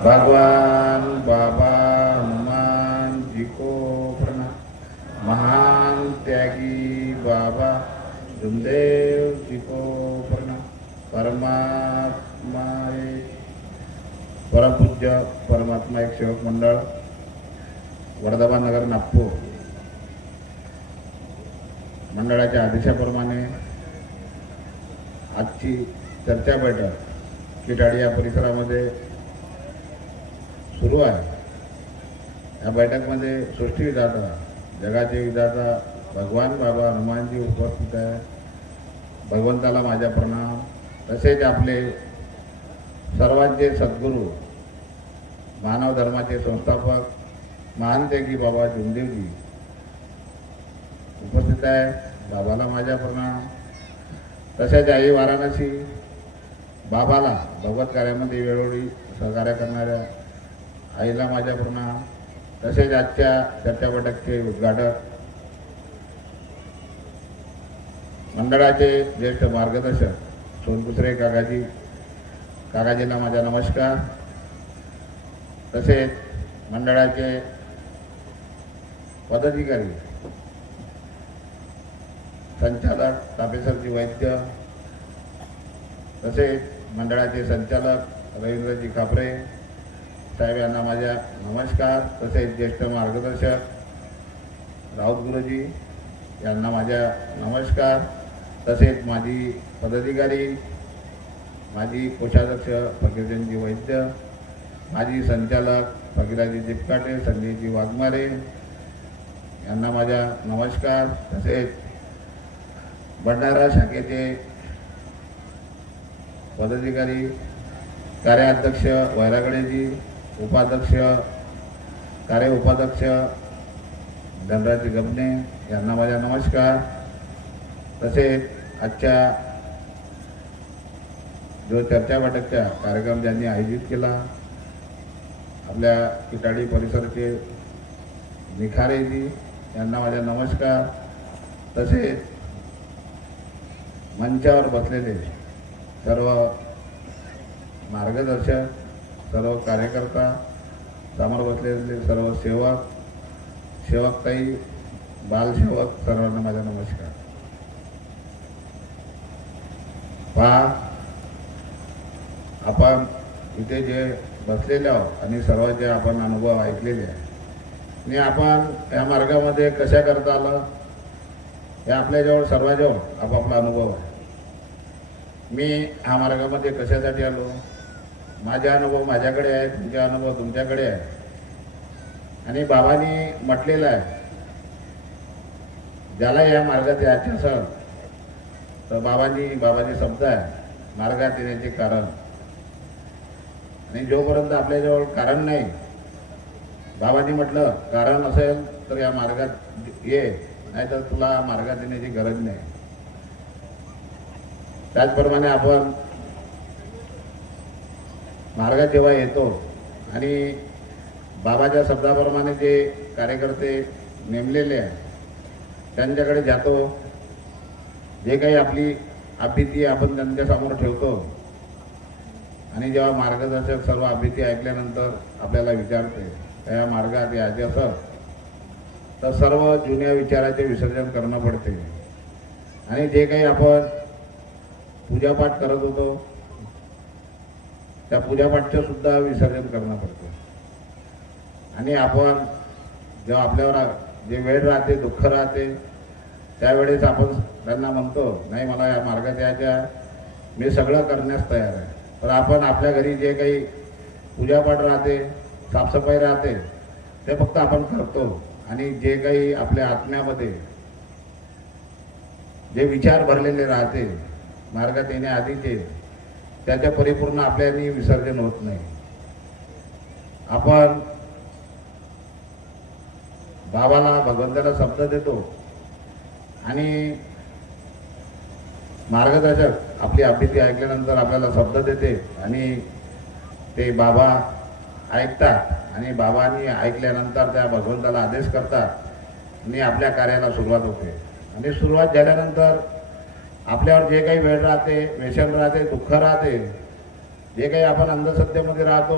भगवान बाबा हनुमान जी को प्रणाम। महान त्यागी बाबा जुमदेव जी को प्रणाम। परमात्मा परमपूज्य परमात्मा एक सेवक मंडळ वर्धमान नगर नागपूर मंडळाच्या आदेशाप्रमाणे आजची चर्चा बैठक किटाडी या परिसरामध्ये सुरू आहे। या बैठकमध्ये सृष्टी विधाता जगाचे विधाता भगवान बाबा हनुमानजी उपस्थित आहे। भगवंताला माझा प्रणाम। तसेच आपले सर्वांचे सद्गुरू मानव धर्माचे संस्थापक महान त्यागी बाबा जुमदेवजी उपस्थित आहे। बाबाला माझा प्रणाम। तसेच आई वाराणसी बाबाला भगवत कार्यामध्ये वेळोवेळी सहकार्य करणाऱ्या आईला माझा प्रणाम। तसेच आजच्या चर्चा बैठकीचे उद्घाटक मंडळाचे ज्येष्ठ मार्गदर्शक सोनकुसरे काकाजीला माझा नमस्कार। तसेच मंडळाचे पदाधिकारी संचालक तापेसरजी वैद्य, तसेच मंडळाचे संचालक रवींद्रजी कापरे साहेब यांना माझा नमस्कार। तसेच ज्येष्ठ मार्गदर्शक राऊत गुरुजी यांना माझा नमस्कार। तसेच माजी पदाधिकारी माजी कोषाध्यक्ष फकीरजी वैद्य, माजी संचालक फकीराजी जिपकाटे संजयजी वाघमारे यांना माझा नमस्कार। तसेच भंडारा शाखेचे पदाधिकारी कार्याध्यक्ष वैरागडेजी, उपाध्यक्ष उपाध्यक्ष धनराज गमने यांना माझा नमस्कार। तसेच आजच्या जो चर्चा बैठकचा कार्यक्रम ज्यांनी आयोजित केला आपल्या किटाडी परिसराचे निखारेजी यांना माझा नमस्कार। तसेच मंचावर बसलेले सर्व मार्गदर्शक, सर्व कार्यकर्ता, समोर बसलेले सर्व सेवकताई, बालसेवक सर्वांना माझा नमस्कार। आपण इथे जे बसलेले आहोत आणि सर्व जे आपण अनुभव ऐकलेले आहे आणि आपण या मार्गामध्ये कशा करता आलं हे आपल्याजवळ सर्वांजवळ आपापला अनुभव आहे। मी ह्या मार्गामध्ये कशासाठी आलो, माझा अनुभव माझ्याकडे आहे, तुमचा अनुभव तुमच्याकडे आहे। आणि बाबांनी म्हटलेलं आहे ज्याला या मार्गात यायचे असेल तर बाबाजी शब्द आहे मार्गात येण्याचे कारण। आणि जोपर्यंत आपल्याजवळ कारण नाही, बाबांनी म्हटलं कारण असेल तर या मार्गात ये, नाहीतर तुला मार्गात येण्याची गरज नाही। त्याचप्रमाणे आपण मार्गात जेव्हा येतो आणि बाबाच्या शब्दाप्रमाणे जे कार्यकर्ते नेमलेले आहेत त्यांच्याकडे जातो, जे काही आपली अभिप्राय आपण त्यांच्यासमोर ठेवतो आणि जेव्हा मार्गदर्शक सर्व अभिप्राय ऐकल्यानंतर आपल्याला विचारते या मार्गात यायचे असं तर सर्व जुन्या विचाराचे विसर्जन करणं पडते। आणि जे काही आपण पूजापाठ करत होतो त्या पूजापाठचं सुद्धा विसर्जन करणं पडतं। आणि आपण जेव्हा आपल्यावर जे वेळ राहते, दुःख राहते, त्यावेळेस आपण त्यांना म्हणतो नाही मला या मार्गात यायच्या, मी सगळं करण्यास तयार आहे। पण आपण आपल्या घरी जे काही पूजापाठ राहते, साफसफाई राहते ते फक्त आपण करतो आणि जे काही आपल्या आत्म्यामध्ये जे विचार भरलेले राहते मार्गात येण्याआधीचे त्याच्या परिपूर्ण आपल्याने विसर्जन होत नाही। आपण बाबाला भगवंताला शब्द देतो आणि मार्गदर्शक आपली अभिप्राय ऐकल्यानंतर आपल्याला शब्द देते आणि ते बाबा ऐकतात आणि बाबांनी ऐकल्यानंतर त्या भगवंताला आदेश करतात आणि आपल्या कार्याला सुरुवात होते। आणि सुरुवात झाल्यानंतर आपल्यावर जे काही वेळ राहते, व्यसन राहते, दुःख राहते, जे काही आपण अंधश्रद्धेमध्ये राहतो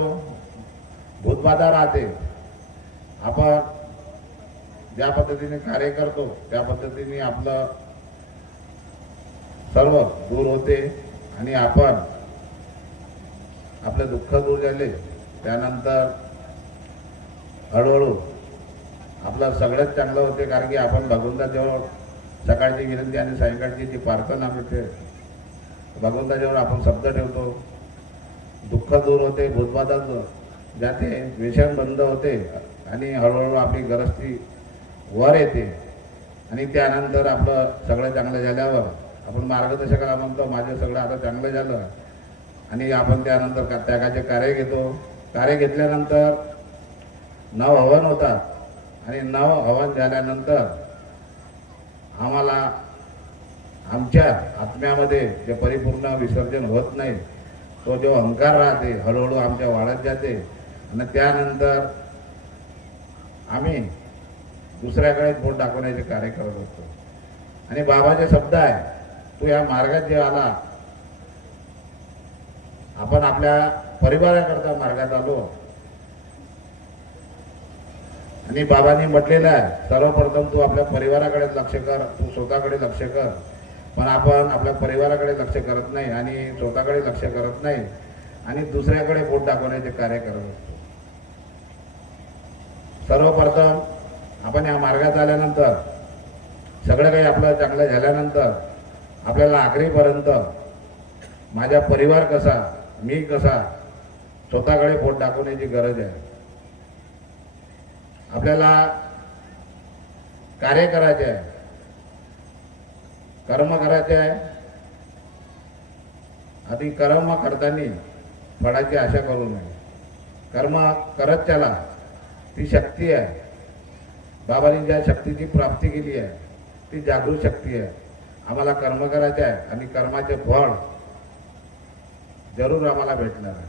भूतबाधा राहते. आपण ज्या पद्धतीने कार्य करतो त्या पद्धतीने आपलं सर्व दूर होते आणि आपण आपले दुःख दूर झाले त्यानंतर हळूहळू आपलं सगळंच चांगलं होते. कारण की आपण भगवंताजवळ सकाळची विनंती आणि सायंकाळची जी प्रार्थना मिळते, भगवंताजवळ आपण शब्द ठेवतो, दुःख दूर होते, भूतबाधा जाते, व्यसन बंद होते आणि हळूहळू आपली गरजती वर येते. आणि त्यानंतर आपलं सगळं चांगलं झाल्यावर आपण मार्गदर्शकाला म्हणतो माझं सगळं आता चांगलं झालं आणि आपण त्यानंतर त्यागाचे कार्य घेतो. कार्य घेतल्यानंतर 9 हवन होतात आणि 9 हवन झाल्यानंतर आम्हाला आमच्या आत्म्यामध्ये जे परिपूर्ण विसर्जन होत नाही तो जो अहंकार राहते हळूहळू आमच्या वाढत जाते आणि त्यानंतर आम्ही दुसऱ्याकडे बोट दाखवण्याचे कार्य करत असतो. आणि बाबाचे शब्द आहे, तू या मार्गात जे आला, आपण आपल्या परिवाराकरता मार्गात आलो आणि बाबांनी म्हटलेलं आहे सर्वप्रथम तू आपल्या परिवाराकडे लक्ष कर, तू स्वतःकडे लक्ष कर. पण आपण आपल्या परिवाराकडे लक्ष करत नाही आणि स्वतःकडे लक्ष करत नाही आणि दुसऱ्याकडे बोट दाखवण्याचे कार्य करत असतो. सर्वप्रथम आपण या मार्गात आल्यानंतर सगळं काही आपलं चांगलं झाल्यानंतर आपल्याला आखरीपर्यंत माझा परिवार कसा, मी कसा, स्वतःकडे बोट दाखवण्याची गरज आहे. आपल्याला कार्य करायचे आहे, कर्म करायचे आहे. आधी कर्म करताना फळाची आशा करू नये. कर्म करत चला, ती शक्ती आहे. बाबांनी ज्या शक्तीची प्राप्ती केली आहे ती जागृत शक्ती आहे. आम्हाला कर्म करायचे आहे आणि कर्माचे फळ जरूर आम्हाला भेटणार आहे.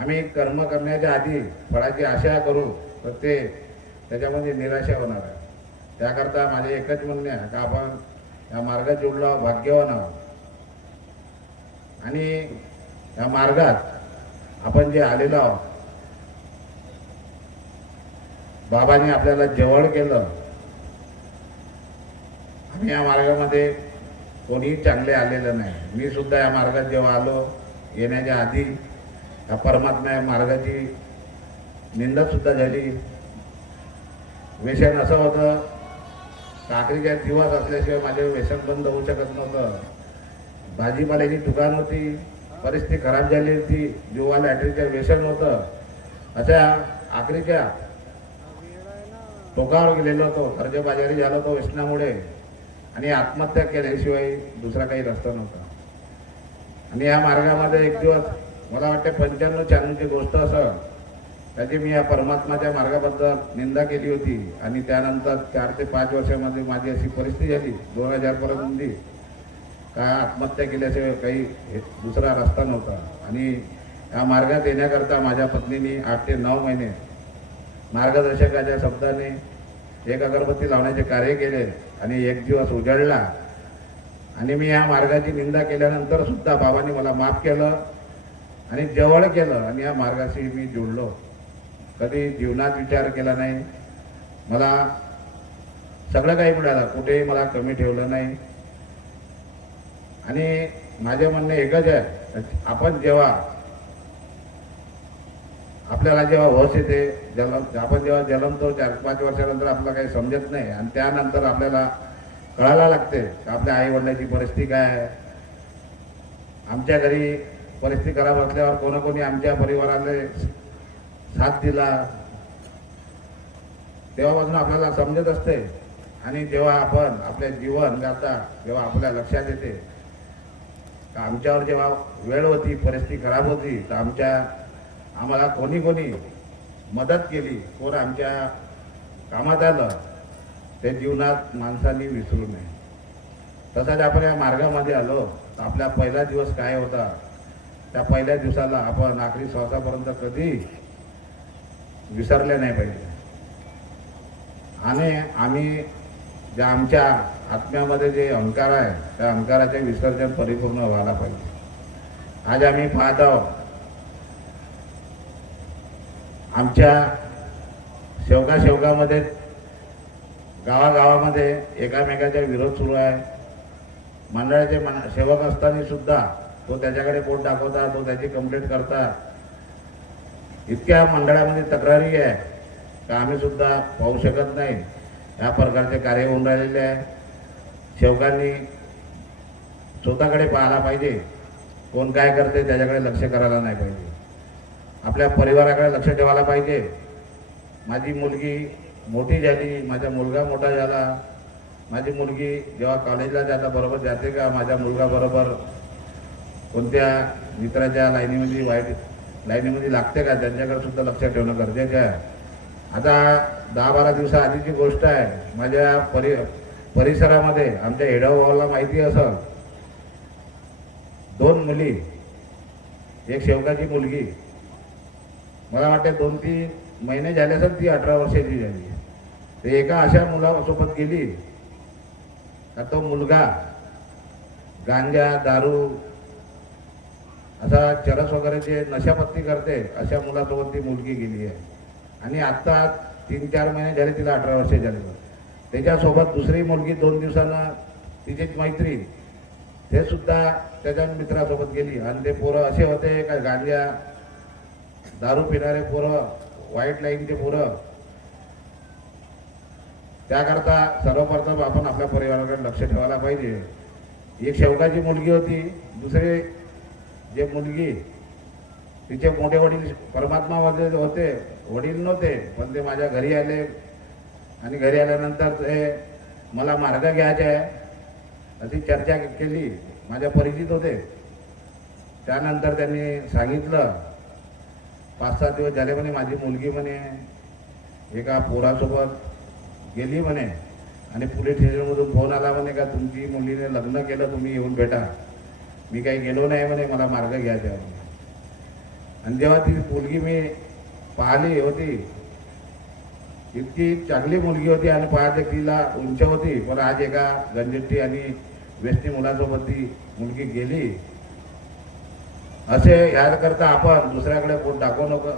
आम्ही कर्म करण्याच्या आधी फळाची आशा करू तर ते त्याच्यामध्ये निराशा होणार आहे. त्याकरता माझे एकच म्हणणे आहे का आपण या मार्गात जोडला भाग्यवान आहोत आणि या मार्गात आपण जे आलेलो आहोत, बाबांनी आपल्याला जवळ केलं. आम्ही या मार्गामध्ये कोणीही चांगले आलेलं नाही. मी सुद्धा या मार्गात जेव्हा आलो येण्याच्या आधी या परमात्मा या मार्गाची निंदा सुद्धा झाली. व्यसन असं होतं, काकडीच्या दिवस असल्याशिवाय माझे व्यसन बंद होऊ शकत नव्हतं. भाजीपाल्याची दुकान होती, परिस्थिती खराब झाली होती, जीवा लॅटरीचं व्यसन होतं. अशा आखरीच्या टोकावर गेलेलो होतो, कर्जबाजारी झालो होतो व्यसनामुळे आणि आत्महत्या केल्याशिवाय दुसरा काही रस्ता नव्हता. आणि या मार्गामध्ये एक दिवस मला वाटते 95-96ची गोष्ट असं त्याची मी या परमात्माच्या मार्गाबद्दल निंदा केली होती आणि त्यानंतर 4 ते 5 वर्षामध्ये माझी अशी परिस्थिती झाली 2000 पर्यंत का आत्महत्या केल्याशिवाय काही दुसरा रस्ता नव्हता. आणि या मार्गात येण्याकरता माझ्या पत्नीने 8 ते 9 महिने मार्गदर्शकाच्या शब्दाने एक अगरबत्ती लावण्याचे कार्य केले आणि एक दिवस उजाडला. आणि मी या मार्गाची निंदा केल्यानंतर सुद्धा बाबांनी मला माफ केलं आणि जवळ केलं आणि या मार्गाशी मी जोडलो. कधी जीवनात विचार केला नाही. मला सगळं काही मिळालं, कुठेही मला कमी ठेवलं नाही. आणि माझे म्हणणे एकच आहे, आपण जेव्हा आपल्याला जेव्हा होश येते आपण जेव्हा जन्मतो 4-5 वर्षानंतर आपल्याला काही समजत नाही आणि त्यानंतर आपल्याला कळायला लागते की आपल्या आई वडिलांची परिस्थिती काय आहे. आमच्या घरी परिस्थिती खराब असल्यावर कोणी आमच्या परिवाराला साथ दिला तेव्हापासून आपल्याला समजत असते. आणि जेव्हा आपण आपले जीवन गाता जेव्हा आपल्या लक्षात येते का आमच्यावर जेव्हा वेळ होती, परिस्थिती खराब होती तर आम्हाला कोणी मदत केली, कोण आमच्या कामात आलं, ते जीवनात माणसांनी विसरू नये. तसाच आपण या मार्गामध्ये आलो तर आपला पहिला दिवस काय होता त्या पहिल्या दिवसाला आपण आखरी श्वासापर्यंत कधी विसरले नाही पाहिजे. आणि आम्ही ज्या आमच्या आत्म्यामध्ये जे अहंकार आहे त्या अहंकाराचे विसर्जन परिपूर्ण व्हायला पाहिजे. आज आम्ही पाहत आहोत आमच्या शेवगामध्ये गावागावामध्ये एकामेकाच्या विरोध सुरू आहे. मंडळाचे सेवक असताना सुद्धा तो त्याच्याकडे बोट दाखवता, तो त्याची कंप्लेंट करता. इतक्या मंडळामध्ये तक्रारी आहे का आम्ही सुद्धा पाहू शकत नाही. या प्रकारचे कार्य होऊन राहिलेले आहे. सेवकांनी स्वतःकडे पाहायला पाहिजे. कोण काय करते त्याच्याकडे लक्ष करायला नाही पाहिजे. आपल्या परिवाराकडे लक्ष ठेवायला पाहिजे. माझी मुलगी मोठी झाली, माझा मुलगा मोठा झाला, माझी मुलगी जेव्हा कॉलेजला जाता बरोबर जाते का, माझा मुलगा बरोबर कोणत्या मित्राच्या लाईनीमध्ये वाईट लाईनीमध्ये लागते का, त्यांच्याकडे सुद्धा लक्ष ठेवणं गरजेचं आहे. आता 10-12 दिवसाआधीची गोष्ट आहे. माझ्या परिसरामध्ये आमच्या हेडाभावाला माहिती असेल, 2 मुली, एक सेवकाची मुलगी, मला वाटते 2-3 महिने झाले असेल, ती 18 वर्षाची झाली. ते एका अशा मुलासोबत गेली का तो मुलगा गांजा, दारू, असा चरस वगैरे जे नशापत्ती करते अशा मुलासोबत ती मुलगी गेली आहे. आणि आत्ता 3-4 महिने झाले तिला 18 वर्षे झाले. त्याच्यासोबत दुसरी मुलगी 2 दिवसानं तिची मैत्री, ते सुद्धा त्याच्या मित्रासोबत गेली. आणि ते पोरं असे होते का गांजा दारू पिणारे पोरं, वाईट लाईनचे पोरं. त्याकरता सर्वप्रथम आपण आपल्या परिवाराकडे लक्ष ठेवायला पाहिजे. एक शेवकाची मुलगी होती, दुसरे जे मुलगी तिचे मोठे वडील परमात्मामध्ये होते, वडील नव्हते, पण ते माझ्या घरी आले. आणि घरी आल्यानंतर ते मला मार्ग घ्यायचा आहे अशी चर्चा केली. माझ्या परिचित होते. त्यानंतर त्यांनी सांगितलं, 5-7 दिवस झाले म्हणे माझी मुलगी म्हणे एका पोरासोबत गेली म्हणे. आणि पोलीस स्टेशनमधून फोन आला म्हणे का तुमची मुलीने लग्न केलं, तुम्ही येऊन भेटा. मी काही गेलो नाही म्हणे, मला मार्ग घ्यायचा आहे. आणि जेव्हा ती मुलगी मी पाहिली होती, इतकी चांगली मुलगी होती आणि पाहते तिला उंच होती, पण आज एका गंजेट्टी आणि वेस्टी मुलासोबत ती मुलगी गेली. असे याकरता आपण दुसऱ्याकडे बोट दाखवू नको.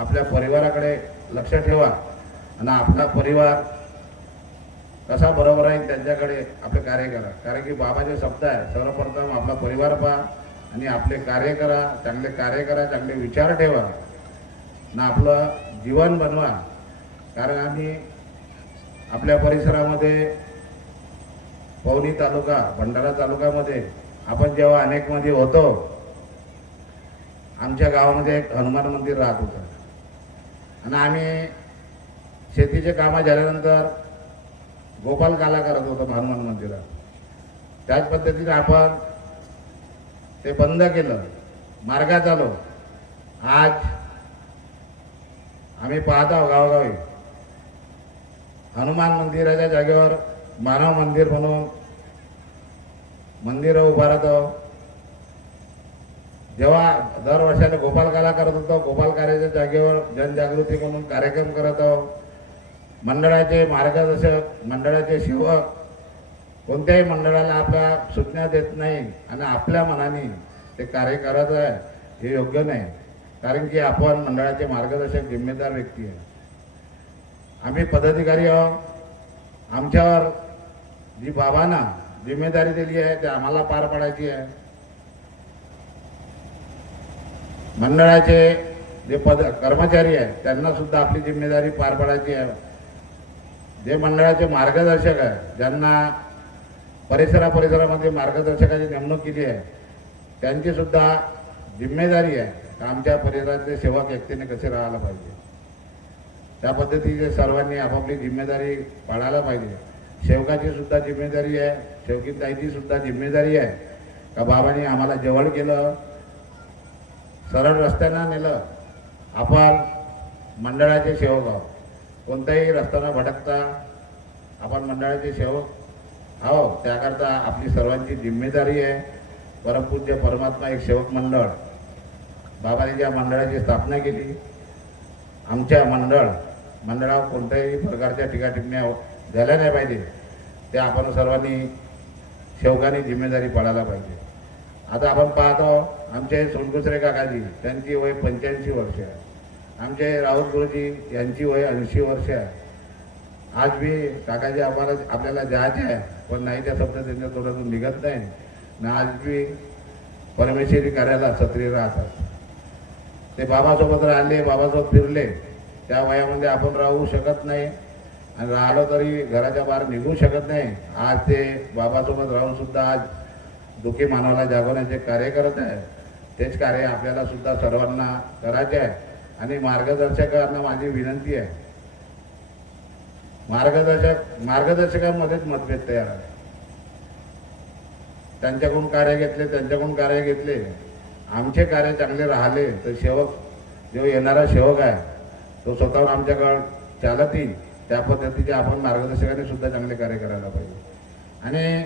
आपल्या परिवाराकडे लक्ष ठेवा आणि आपला परिवार कसा बरोबर आहे त्यांच्याकडे आपले कार्य करा. कारण की बाबाचे शब्द आहे, सर्वप्रथम आपला परिवार पहा आणि आपले कार्य करा, चांगले कार्य करा, चांगले विचार ठेवा ना आपलं जीवन बनवा. कारण आम्ही आपल्या परिसरामध्ये पवनी तालुका, भंडारा तालुक्यामध्ये आपण जेव्हा अनेकमध्ये होतो, आमच्या गावामध्ये एक हनुमान मंदिर राहत होतं. आणि आम्ही शेतीचे कामं झाल्यानंतर गोपाल काला करत होतो हनुमान मंदिरात. त्याच पद्धतीने आपण ते बंद केलं, मार्गात आलो. आज आम्ही पाहतो गावोगावी हनुमान मंदिराच्या जागेवर मानव मंदिर म्हणून मंदिर उभारतो. जेव्हा दर वर्षाला गोपाल काला करत होतो, गोपाल काल्याच्या जागेवर जनजागृती म्हणून कार्यक्रम करत आहोत. मंडळाचे मार्गदर्शक, मंडळाचे सेवक कोणत्याही मंडळाला आपल्या सूचना देत नाही आणि आपल्या मनाने ते कार्य करत आहे, हे योग्य नाही. कारण की आपण मंडळाचे मार्गदर्शक जिम्मेदार व्यक्ती आहे. आम्ही पदाधिकारी आहोत. आमच्यावर जी बाबांना जिम्मेदारी दिली आहे ते आम्हाला पार पाडायची आहे. मंडळाचे जे कर्मचारी आहेत त्यांना सुद्धा आपली जिम्मेदारी पार पाडायची आहे. जे मंडळाचे मार्गदर्शक आहे, ज्यांना परिसरामध्ये मार्गदर्शकाची नेमणूक केली आहे, त्यांची सुद्धा जिम्मेदारी आहे आमच्या परिसरातले सेवक व्यक्तीने कसे राहायला पाहिजे. त्या पद्धतीने सर्वांनी आपापली जिम्मेदारी पाळायला पाहिजे. सेवकाची सुद्धा जिम्मेदारी आहे, सेवकीताईची सुद्धा जिम्मेदारी आहे का बाबांनी आम्हाला जवळ केलं, सरळ रस्त्यानं नेलं. आपण मंडळाचे सेवक आहोत. कोणत्याही रस्त्यानं भटकता आपण मंडळाचे सेवक आहोत. त्याकरता आपली सर्वांची जिम्मेदारी आहे. परमपूज्य परमात्मा एक सेवक मंडळ, बाबांनी ज्या मंडळाची स्थापना केली, आमच्या मंडळावर कोणत्याही प्रकारच्या टीकाटिप्पण्या झाल्या नाही पाहिजे. ते आपण सर्वांनी सेवकांनी जिम्मेदारी पाळायला पाहिजे. आता आपण पाहतो आमचे सोनकुसरे काकाजी, त्यांची वय 85 वर्ष आहे आमचे राहुल गुरुजी यांची वय 80 वर्ष आहे. आज भी काकाजी आपल्याला जायचे आहे, पण नाही त्या शब्द त्यांच्या तोंडातून निघत नाही ना. आज भी परमेश्वरी कार्याला सक्रिय राहतात. ते बाबासोबत राहिले, बाबासोबत फिरले. त्या वयामध्ये आपण राहू शकत नाही आणि राहिलो तरी घराच्या बाहेर निघू शकत नाही. आज ते बाबासोबत राहून सुद्धा आज दुःखी मानवाला जागवण्याचे कार्य करत आहे. तेच कार्य आपल्याला सुद्धा सर्वांना करायचे आहे. आणि मार्गदर्शकांना माझी विनंती आहे, मार्गदर्शकांमध्येच मतभेद तयार आहे. त्यांच्याकडून कार्य घेतले, आमचे कार्य चांगले राहिले तर सेवक जो येणारा सेवक आहे तो स्वतःहून आमच्याकडे चालत येईल. त्या पद्धतीचे आपण मार्गदर्शकांनी सुद्धा चांगले कार्य करायला पाहिजे. आणि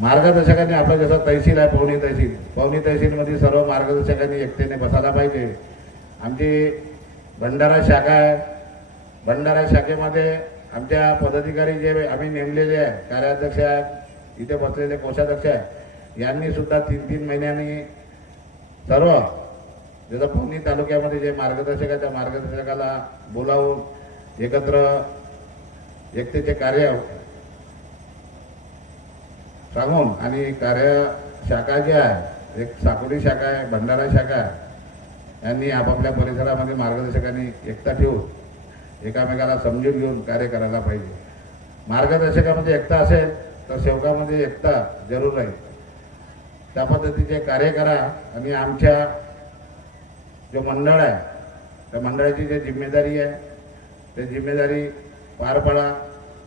मार्गदर्शकांनी आपलं जसं तहसील आहे, पवनी तहसीलमध्ये सर्व मार्गदर्शकांनी एकतेने बसायला पाहिजे. आमची भंडारा शाखा आहे, भंडारा शाखेमध्ये आमच्या पदाधिकारी जे आम्ही नेमलेले आहे, कार्याध्यक्ष आहेत, इथे बसलेले कोषाध्यक्ष आहे, यांनी सुद्धा 3-3 महिन्यांनी सर्व जसं पवनी तालुक्यामध्ये जे मार्गदर्शकाच्या मार्गदर्शकाला बोलावून एकत्र एकतेचे कार्य सांगून आणि कार्य शाखा जे आहे, एक साकोडी शाखा आहे, भंडारा शाखा आहे, यांनी आपापल्या परिसरामध्ये मार्गदर्शकांनी एकता ठेवून एकामेकाला समजून घेऊन कार्य करायला पाहिजे. मार्गदर्शकामध्ये एकता असेल तर सेवकामध्ये एकता जरूर राहील. त्या पद्धतीचे कार्य करा. आणि आमच्या जो मंडळ आहे त्या मंडळाची जी जिम्मेदारी आहे ते जिम्मेदारी पार पाडा.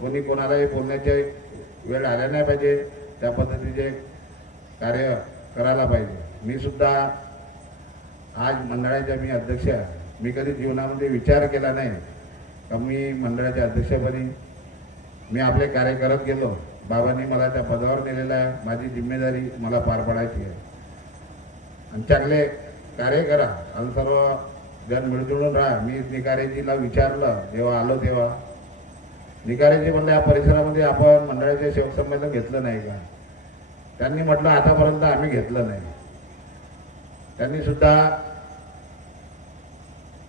कोणी कोणालाही बोलण्याची वेळ आल्या नाही पाहिजे. त्या पद्धतीचे कार्य करायला पाहिजे. मी सुद्धा आज मंडळाचा मी अध्यक्ष आहे. मी कधी जीवनामध्ये विचार केला नाही का मी मंडळाच्या अध्यक्षपदी मी आपले कार्य करत गेलो. बाबांनी मला त्या पदावर नेलेलं आहे. माझी जिम्मेदारी मला पार पाडायची आहे. आणि चांगले कार्य करा आणि सर्व जण मिळजुळून राहा. मी निकारेजीला विचारलं जेव्हा आलो तेव्हा, निकारेजी म्हणलं या परिसरामध्ये आपण मंडळाचे सेवक संमेलन घेतलं नाही का? त्यांनी म्हटलं आतापर्यंत आम्ही घेतलं नाही. त्यांनी सुद्धा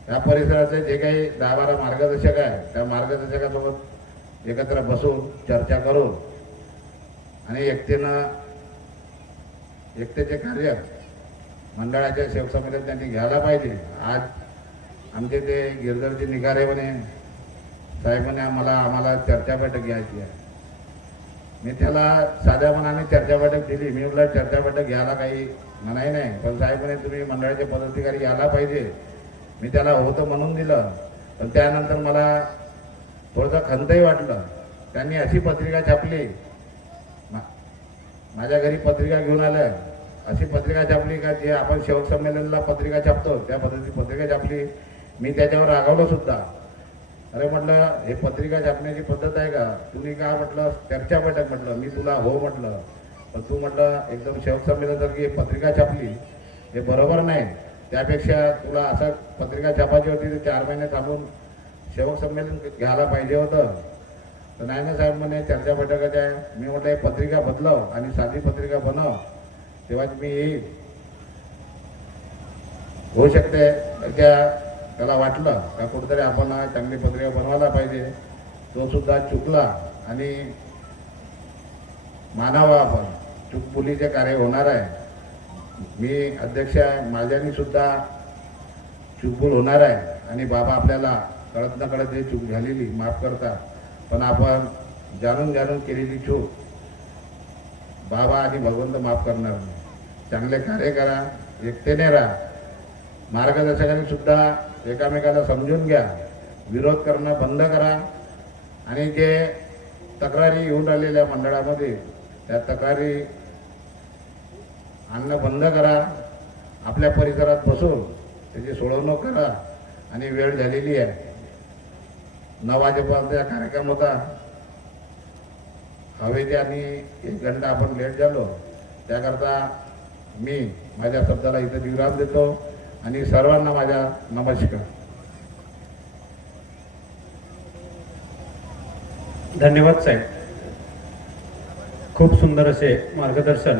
या परिसराचे जे काही 10-12 मार्गदर्शक आहे त्या मार्गदर्शकासोबत एकत्र बसून चर्चा करून आणि एकतेचे कार्य मंडळाच्या सेवक संमेलन त्यांनी घ्यायला पाहिजे. आज आमचे ते गिरधरजी निगारे म्हणे साहेब म्हणे आम्हाला चर्चा बैठक घ्यायची आहे. मी त्याला साध्या मनाने चर्चा बैठक दिली. मी म्हटलं चर्चा बैठक घ्यायला काही मनाई नाही, पण साहेब म्हणे तुम्ही मंडळाचे पदाधिकारी यायला पाहिजे. मी त्याला होतं म्हणून दिलं, पण त्यानंतर मला थोडंसं खंतही वाटलं. त्यांनी अशी पत्रिका छापली, माझ्या घरी पत्रिका घेऊन आल्या, अशी पत्रिका छापली का जे आपण सेवक संमेलनाला पत्रिका छापतो त्या पद्धतीची पत्रिका छापली. मी त्याच्यावर रागावलो सुद्धा. अरे म्हटलं हे पत्रिका छापण्याची पद्धत आहे का? तुम्ही का म्हटलं चर्चा बैठक म्हटलं. मी तुला हो म्हटलं, पण तू म्हटलं एकदम सेवक संमेलनासारखी पत्रिका छापली, हे बरोबर नाही. त्यापेक्षा तुला असं पत्रिका छापायची होती तर 4 महिने थांबून सेवक संमेलन घ्यायला पाहिजे होतं. तर नाही ना साहेब म्हणे चर्चा बैठकच आहे. मी म्हटलं हे पत्रिका बदलव आणि साधी पत्रिका बनव, तेव्हाच मी येईल. होऊ शकते त्याला वाटलं का कुठेतरी आपण चांगली पत्रिका बनवायला पाहिजे. तो सुद्धा चुकला आणि मानावा आपण. चूकबुलीचे कार्य होणार आहे. मी अध्यक्ष आहे, माझ्यानी सुद्धा चूकबुल होणार आहे. आणि बाबा आपल्याला कळत न कळत जे चूक झालेली माफ करतात, पण आपण जाणून केलेली चूक बाबा आणि भगवंत माफ करणार नाही. चांगले कार्य करा, एकतेने राहा. मार्गदर्शकांनी सुद्धा एकामेकाला समजून घ्या. विरोध करणं बंद करा. आणि जे तक्रारी येऊन राहिलेल्या मंडळामध्ये त्या तक्रारी आणणं बंद करा. आपल्या परिसरात बसून त्याची सोडवणूक करा. आणि वेळ झालेली आहे, 9 वाजेपर्यंतचा कार्यक्रम होता. हवेचे आणि 1 घंटा आपण लेट झालो. त्याकरता मी माझ्या शब्दाला इथं विराम देतो आणि सर्वांना माझा नमस्कार. धन्यवाद साहेब. खूप सुंदर असे मार्गदर्शन